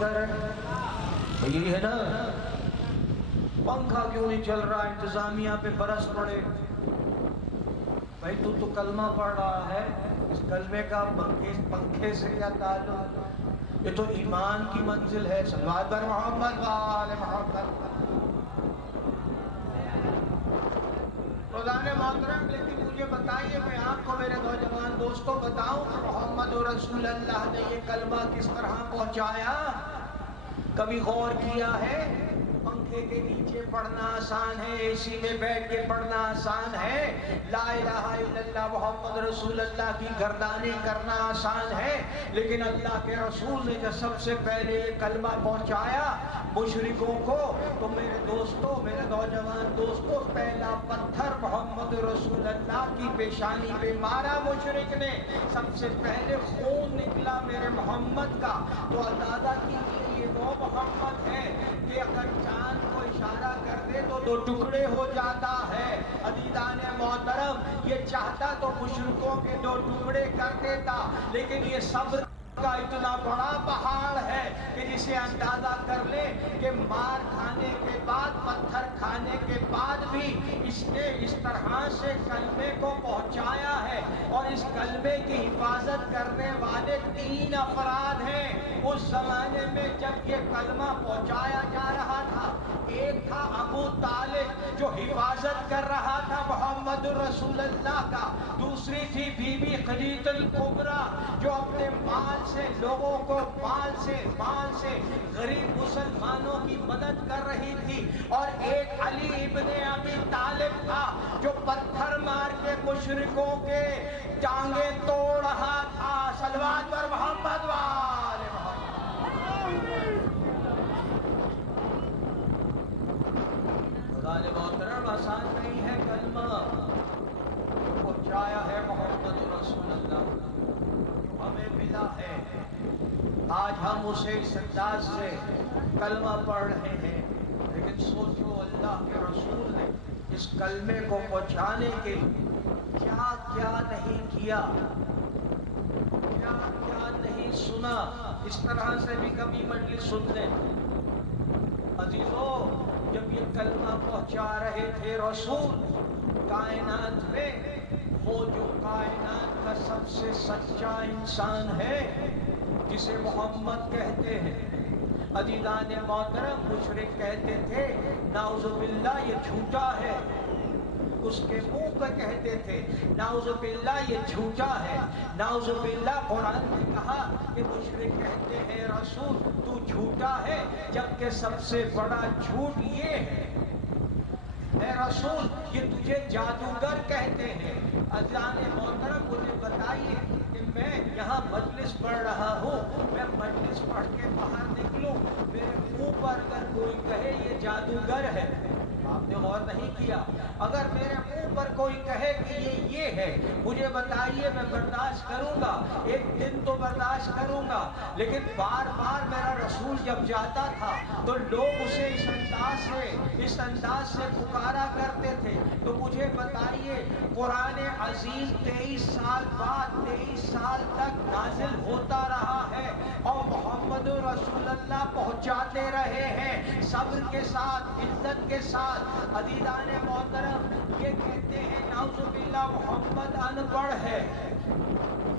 کدھر ہے؟ یہی ہے نا، پنکھا کیوں نہیں چل رہا؟ انتظامیہ پہ برس پڑے، بھائی تو کلمہ پڑھ رہا ہے، اس کلمے کا اس پنکھے سے کیا تعلق؟ یہ تو ایمان کی منزل ہے۔ صلوات بر محمد و آل محمد۔ روزان محترم، لیکن مجھے بتائیے، میں آپ کو میرے نوجوان دوستوں بتاؤں کہ محمد رسول اللہ نے یہ کلمہ کس طرح پہنچایا؟ کبھی غور کیا ہے؟ پنکھے کے نیچے پڑھنا آسان ہے، اے سی میں بیٹھ کے پڑھنا آسان ہے، لا الہ الا اللہ محمد رسول اللہ کی گردانی کرنا آسان ہے، لیکن اللہ کے رسول نے جو سب سے پہلے یہ کلمہ پہنچایا مشرکوں کو، تو میرے دوستوں، میرے نوجوان دوستوں، پہلا پتھر محمد رسول اللہ کی پیشانی پہ مارا مشرک نے، سب سے پہلے خون نکلا میرے محمد کا۔ تو اندازہ کیجیے یہ وہ محمد ہے کہ اگر چاند کو اشارہ کر دے تو دو ٹکڑے ہو جاتا ہے۔ عزیزان محترم، یہ چاہتا تو مشرکوں کے دو ٹکڑے کر دیتا، لیکن یہ صبر کا اتنا بڑا پہاڑ ہے کہ جسے اندازہ کر لے کہ مار کھانے کے بعد، پتھر کھانے کے بعد بھی اس نے اس طرح سے کلمے کو پہنچایا ہے۔ اور اس کلمے کی حفاظت کرنے والے 3 افراد ہیں اس زمانے میں جب یہ کلمہ پہنچایا جا رہا تھا۔ ایک تھا ابو طالب جو حفاظت کر رہا تھا محمد رسول اللہ کا، دوسری تھی بی بی خدیجہ الکبریٰ جو اپنے مال سے لوگوں کو مال سے غریب مسلمانوں کی مدد کر رہی تھی، اور ایک علی ابن ابی طالب تھا جو پتھر مار کے مشرکوں کے ٹانگیں توڑ رہا تھا۔ صلوات پر محمد و آل محمد۔ خدانے محترم، آسان نہیں ہے کلمہ جو پہنچایا ہے محمد رسول اللہ، جو ہمیں ملا ہے۔ آج ہم اسے اس انداز سے کلمہ پڑھ رہے ہیں، لیکن سوچو اللہ کے رسول نے اس کلمے کو پہنچانے کے کیا کیا نہیں کیا، کیا کیا نہیں سنا۔ اس طرح سے بھی کبھی مجلس سن لیں۔ عزیزو، جب یہ کلمہ پہنچا رہے تھے رسول کائنات میں، وہ جو کائنات کا سب سے سچا انسان ہے جسے محمد کہتے ہیں، عزیزان محترم، مشرک کہتے تھے نعوذ باللہ یہ جھوٹا ہے، اس کے منہ پہ کہتے تھے نعوذ باللہ یہ جھوٹا ہے، نعوذ باللہ۔ قرآن نے کہا کہ مشرک کہتے ہیں رسول تو جھوٹا ہے، جبکہ سب سے بڑا جھوٹ یہ ہے اے رسول یہ تجھے جادوگر کہتے ہیں۔ عزیزان محترم، مجھے بتائیے کہ میں یہاں مجلس پڑھ رہا ہوں، میں مجلس پڑھ کے باہر نکلوں، میرے منہ پر اگر کوئی کہے یہ جادوگر ہے، آپ نے غور نہیں کیا؟ اگر میرے منہ پر کوئی کہے کہ یہ ہے، مجھے بتائیے میں برداشت کروں گا، ایک دن تو برداشت کروں گا، لیکن بار بار میرا رسول جب جاتا تھا تو لوگ اسے اس انداز سے پکارا کرتے تھے۔ تو مجھے بتائیے قرآن عظیم 23 سال بعد 23 سال تک نازل ہوتا رہا ہے اور محمد رسول اللہ پہنچاتے رہے ہیں صبر کے ساتھ، عزت کے ساتھ۔ عزیزان محترم، یہ کہتے ہیں نعوذ باللہ محمد ان پڑھ ہے،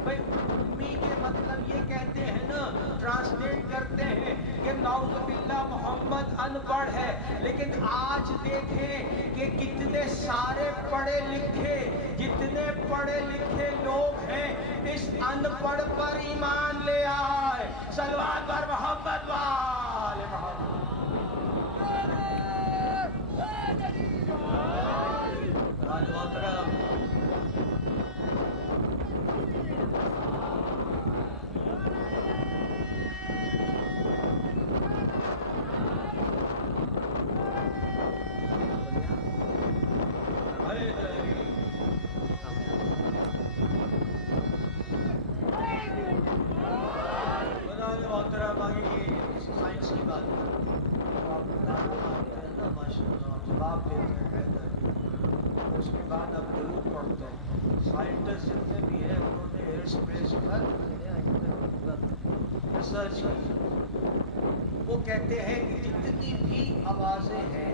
بھئی امی کے مطلب یہ کہتے ہیں نا، ٹرانسلیٹ کرتے ہیں کہ نعوذ باللہ محمد ان پڑھ ہے، لیکن آج دیکھیں کہ کتنے سارے جتنے پڑھے لکھے لوگ ہیں اس ان پڑھ پر ایمان لے آئے۔ صلوات پر محمد و آل محمد۔ سائنس کی بات ہے، جواب دیتے ہیں بہتر، اس کے بعد اب درود پڑھتے ہیں۔ سائنٹسٹ جتنے بھی ہیں انہوں نے ایئر اسپیس پر ریسرچ کی، کہتے ہیں کہ جتنی بھی آوازیں ہیں،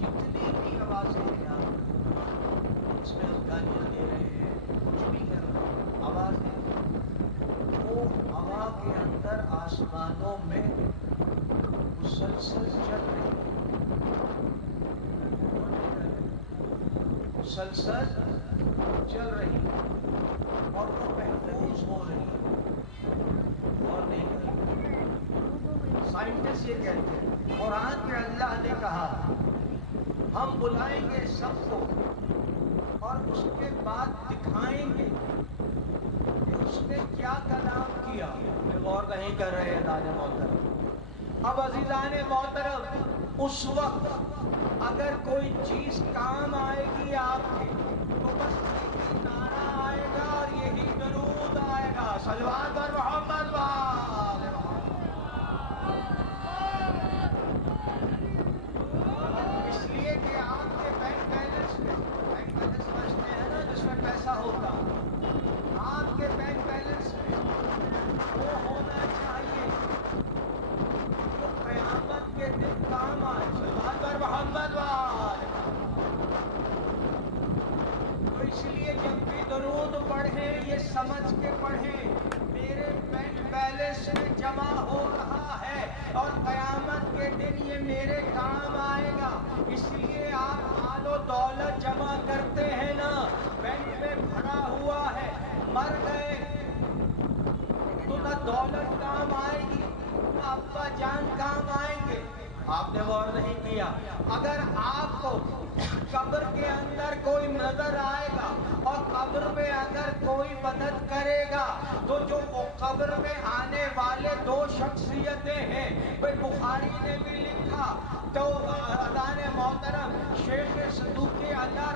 جتنی بھی آوازیں ہیں، آپ اس میں ہم گالیاں دے رہے ہیں، کچھ بھی کر رہے ہیں، آوازیں، وہ ہوا کے اندر آسمانوں میں مسلسل چل رہی ہے، مسلسل چل رہی ہے اور وہ محفوظ ہو رہی ہے اور نہیں کریں۔ سائنٹسٹ یہ کہتے ہیں، قرآن میں اللہ نے کہا ہم بلائیں گے سب کو اور اس کے بعد دکھائیں گے کہ اس نے کیا کلام کیا۔ غور نہیں کر رہے عزیزان محترم۔ اب عزیزان محترم، اس وقت اگر کوئی چیز کام آئے گی آپ کے تو بس یہی نعرہ آئے گا اور یہی درود آئے گا، صلوات پر محمد وآل محمد۔ اس لیے کہ آپ کے بینک بیلنس میں، بینک بیلنس سمجھتے ہیں نا جس میں پیسہ ہوتا، آپ کے بینک بیلنس میں وہ ہونا چاہیے جو قیامت کے دن کام آئے، صلوات پر محمد وآل محمد۔ تو اس لیے جب بھی درود پڑھیں یہ سمجھ کے پڑھیں میرے بینک بیلنس میں جمع ہو رہا ہے اور قیامت کے دن یہ میرے کام آئے گا۔ اس لیے آپ مال و دولت جمع کرتے ہیں نا، بینک میں بھرا ہوا ہے، مر گئے تو نہ دولت کام آئے گی نہ ابا جان کام آئیں گے۔ آپ نے غور نہیں کیا، اگر آپ کو قبر کے اندر کوئی نظر آئے گا اور قبر میں اگر کوئی مدد کرے گا تو جو وہ قبر میں آنے والے دو شخصیتیں ہیں، بھائی بخاری نے بھی لکھا تو عزیزان محترم شیخ صدوق اللہ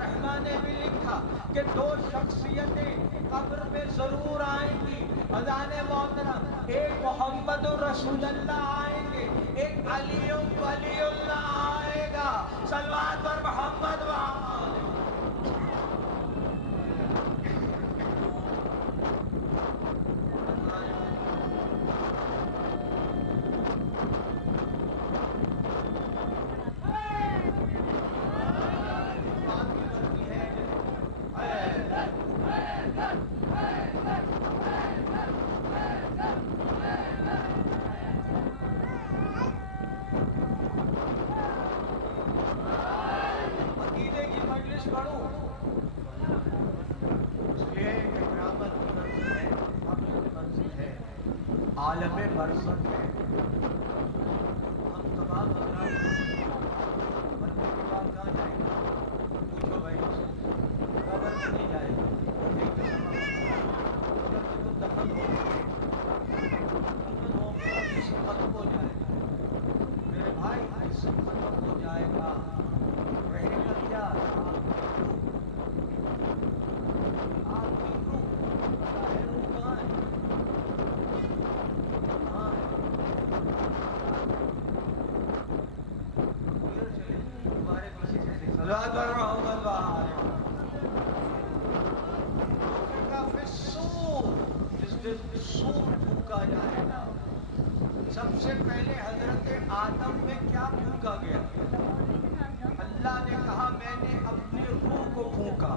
رحمہ نے بھی لکھا کہ دو شخصیتیں قبر میں ضرور آئیں گی عزیزان محترم، ایک محمد رسول اللہ آئیں گے، ایک علی ولی اللہ آئے گا، صلوات پر محمد وآل۔ عالم برزخ ہے، ہم تمام حضرات مرنے کے بعد کہاں جائیں گے؟ پوچھو بھائی، قبر میں نہیں جائے گا، قبر میں تو دفن ہو گئے، دفن ہو گئے اور جسم ختم ہو جائے گا میرے بھائی، جسم ختم ہو جائے گا، رہے گا کیا؟ آپ کی روح، روح کہاں ہے؟ سور پھونکا جائے گا۔ سب سے پہلے حضرت آدم میں کیا پھونکا گیا؟ اللہ نے کہا میں نے اپنی روح کو پھونکا،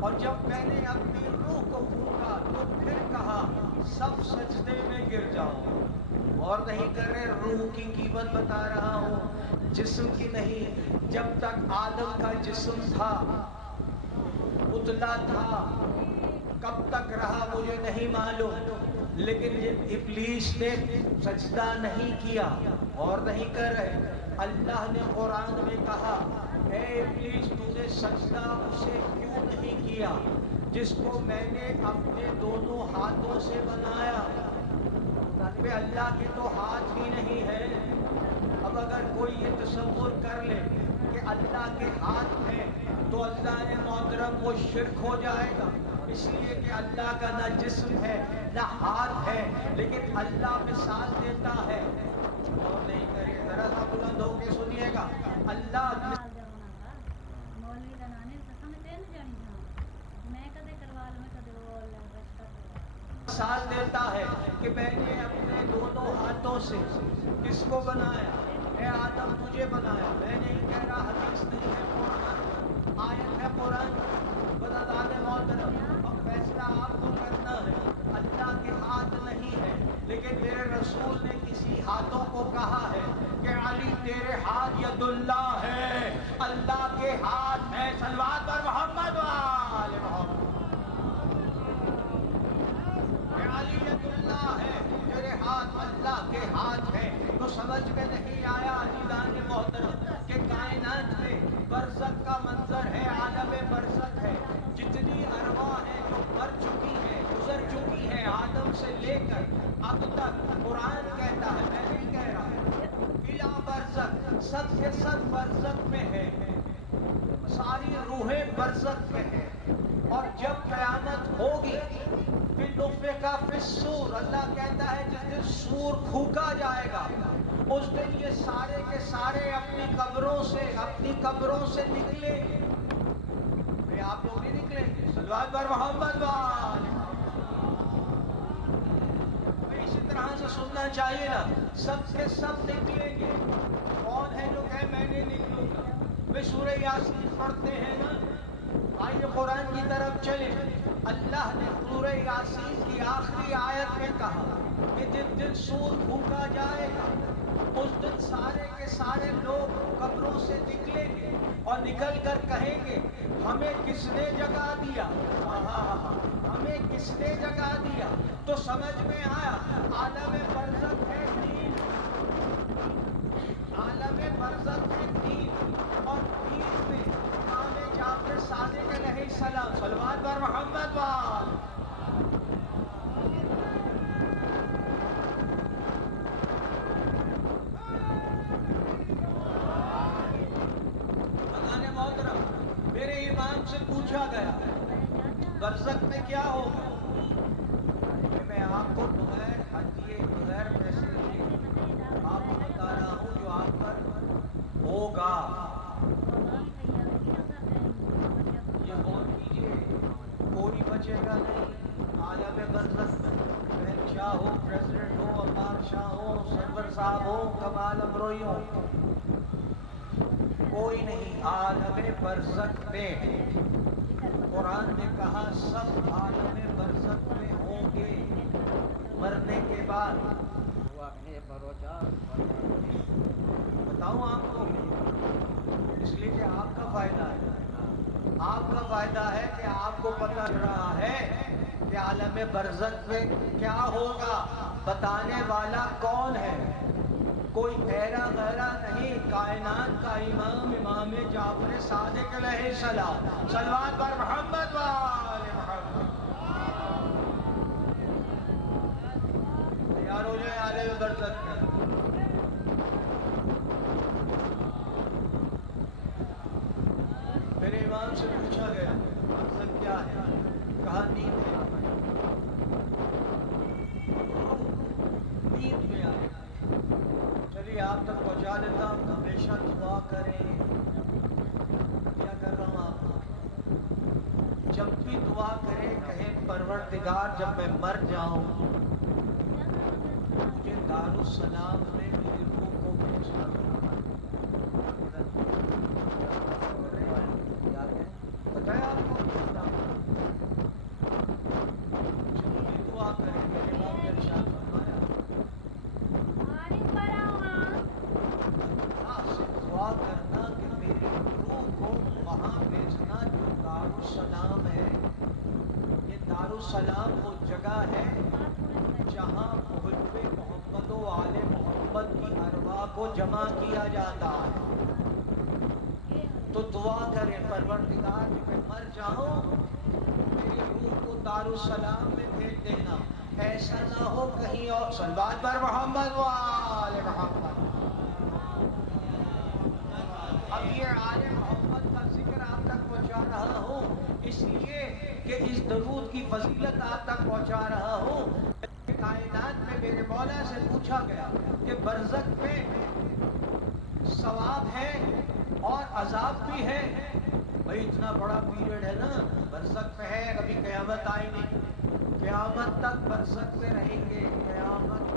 اور جب میں نے اپنی روح کو پھونکا تو پھر کہا سب سجدے میں گر جاؤ۔ اور نہیں کر رہے، روح کی قیمت بتا رہا ہوں، جسم کی نہیں۔ جب تک آدم کا جسم تھا، اتلا تھا، کب تک رہا مجھے نہیں معلوم، لیکن ابلیس نے سجدہ نہیں کیا۔ اور نہیں کر رہے، اللہ نے قرآن میں کہا اے ابلیس تو نے سجدہ اسے کیوں نہیں کیا جس کو میں نے اپنے دونوں ہاتھوں سے بنایا؟ پہ اللہ کے تو ہاتھ ہی نہیں ہے۔ اب اگر کوئی یہ تصور کر لے کہ اللہ کے ہاتھ ہیں تو اللہ نے محترم وہ شرک ہو جائے گا، اس لیے کہ اللہ کا نہ جسم ہے نہ ہاتھ ہے، لیکن اللہ مثال دیتا ہے۔ اور نہیں کرے، ذرا سا بلند ہو کے سنیے گا، اللہ مثال دیتا ہے کہ میں نے اپنے دونوں ہاتھوں سے کس کو بنایا؟ اے آدم تجھے بنایا. میں نہیں کہہ رہا، حدیث نہیں ہے، قرآن آیت ہے قرآن. بدادان محترم، اب فیصلہ آپ کو کرنا ہے. اللہ کے ہاتھ نہیں ہے، لیکن میرے رسول نے کسی ہاتھوں کو کہا ہے کہ علی تیرے ہاتھ ید اللہ ہے، اللہ کے ہاتھ ہے. صلوات پر محمد و آل محمد. علی ید اللہ ہے، تیرے ہاتھ اللہ کے ہاتھ ہے. تو سمجھ میں نہیں آیا عزیزان محترم کہ کائنات میں برزخ کا منظر ہے، عالم برزخ ہے. جتنی ارواح ہیں جو مر چکی ہیں، گزر چکی ہیں، آدم سے لے کر اب تک، قرآن کہتا ہے، میں نہیں کہہ رہا، الا برزخ، سب سے سب برزخ میں ہے. ساری روحیں برزخ میں ہیں. اور جب قیامت ہوگی پھر نفخ فی الصور، اللہ کہتا ہے جس دن سور پھونکا جائے گا اس دن یہ سارے کے سارے اپنی قبروں سے نکلیں گے. بھئی آپ لوگ نہیں نکلیں گے؟ صلوات پر محمد وآل. اسی طرح سے سننا چاہیے نا، سب کے سب نکلیں گے. کون ہے جو کہ میں نہیں نکلوں گا؟ بھئی سورہ یاسین پڑھتے ہیں نا. آئیے قرآن کی طرف چلیں. اللہ نے سورہ یاسین کی آخری آیت میں کہا کہ جس دن سور پھونکا جائے گا اس دن سارے کے سارے لوگ قبروں سے نکلیں گے اور نکل کر کہیں گے ہمیں کس نے جگا دیا، ہمیں کس نے جگا دیا. تو سمجھ میں آیا عالم برزخ ہے دین، عالم برزخ ہے دین. اور دین میں امام جعفر صادق علیہ السلام، صلوات بر محمد وآل. میرے امام سے پوچھا گیا برزخ میں کیا ہوگا؟ میں آپ کو بغیر حدیث بغیر پیسے آپ کو بتا رہا ہوں جو آپ پر ہوگا. یہ غور کیجیے، کوئی بچے گا نہیں عالم برزخ میں. شاہ ہو، پریزیڈنٹ ہو، عمار شاہ ہو، سرور صاحب ہو، کمال امروئی ہو، کوئی نہیں. عالم برزخ میں قرآن نے کہا سب عالم برزخ میں ہوں گے مرنے کے بعد. بتاؤں آپ کو، اس لیے کہ آپ کا فائدہ ہے، آپ کا فائدہ ہے کہ آپ کو پتہ چل رہا ہے کہ عالم برزخ میں کیا ہوگا. بتانے والا کون ہے؟ کوئی ایرا غیرہ نہیں، کائنات کا امام امام جعفر صادق علیہ السلام. صلوات بر محمد و آل محمد. تیار ہو جائے عالم برزخ میں. میرے امام سے پوچھا گیا برزخ کیا ہے؟ کہا نیند ہے. نیند میں آئے. چلیے آپ تک پہنچا دیتا ہوں. ہمیشہ دعا کریں. کیا کر رہا ہوں آپ کو؟ جب بھی دعا کریں کہیں پروردگار جب میں مر جاؤں مجھے دارالسلام میں میری روح کو بھیجنا. بتایا آپ کو جب بھی دعا کریں میرے امام نے ارشاد فرمایا دعا کرنا کہ میری روح کو وہاں بھیجنا جو دارالسلام ہے. یہ دارالسلام وہ جگہ ہے جہاں محب محمد و آل محمد کی ارواح کو جمع کیا جاتا ہے. تو دعا کریں پروردگار جب میں مر جاؤں میری روح کو دارالسلام میں بھیج دینا، ایسا نہ ہو کہیں اور. صلوات پر محمد و آل محمد. اب یہ آل محمد کا ذکر آپ تک پہنچا رہا ہوں اس لیے کہ اس درود کی فضیلت آپ تک پہنچا رہا ہوں. کائنات میں میرے مولا سے پوچھا گیا کہ برزخ میں ثواب ہے اور عذاب بھی ہے. بھئی اتنا بڑا پیریڈ ہے نا برزخ میں ہے، کبھی قیامت آئی نہیں. قیامت تک برسکتے رہیں گے، قیامت